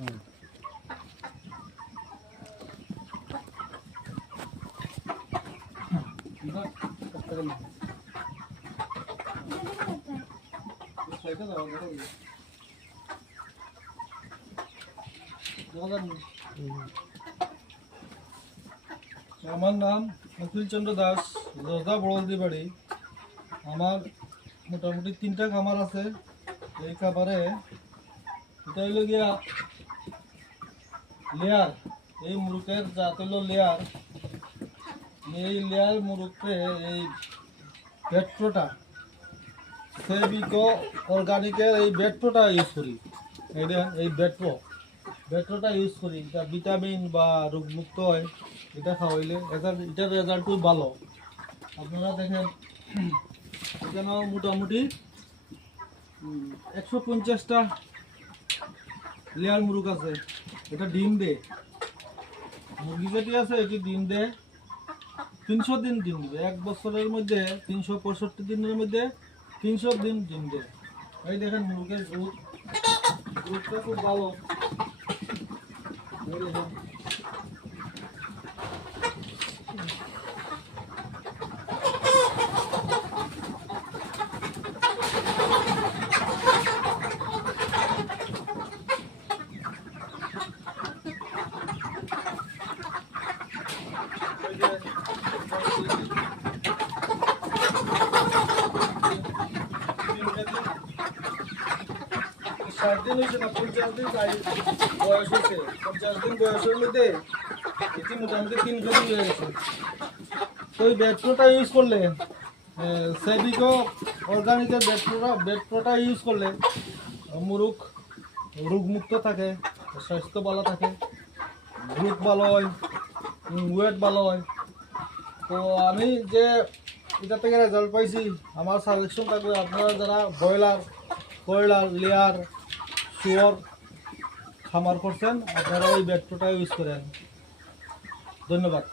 আমার নাম মুকুল চন্দ্র দাস, জোরদা বড়দি বাড়ি। আমার মোটামুটি 3টা খামার আছে। এই খামারে এটা হইল গিয়া লেয়ার, এই মুরুকের জাত হইল লেয়ার। এই লেয়ার মুরুকে এই বেট্রোটা সেবিকো অর্গানিকের এই বেট্রোটা ইউজ করি। এই বেট্রোটা ইউজ করি, এটা ভিটামিন বা রোগমুক্ত হয়। এটা খাওয়াইলে এটার রেজাল্টও ভালো। আপনারা দেখেন এখানে মোটামুটি 150টা লেয়ার মুরুগ আছে। এটা ডিম দেয়, মুরগি যেটি আছে এটি ডিম দেয় 300 দিন ডিম দেবে। 1 বছরের মধ্যে 365 দিনের মধ্যে 300 দিন ডিম দেয়। এই দেখেন মুরগের দুধটা খুব ভালো। দিন হয়েছে না, 50 দিন বয়স হয়েছে। 50 দিন বয়সের মধ্যে এটি মোটামুটি 3 কেজি হয়ে গেছে। তো এই বেট্রোটা ইউজ করলে, সেবিকো অর্গানিকের বেট্রোটা ইউজ করলে মুরুগ রোগমুক্ত থাকে, স্বাস্থ্য ভালো থাকে, গ্রোথ ভালো হয়, ওয়েট ভালো হয়। তো আমি যে এটা থেকে রেজাল্ট পাইছি, আমার সাজেশন থাকবে আপনারা যারা ব্রয়লার লেয়ার শুয়োর খামার করছেন, আপনারা এই বেট্রোটা ইউজ করেন। ধন্যবাদ।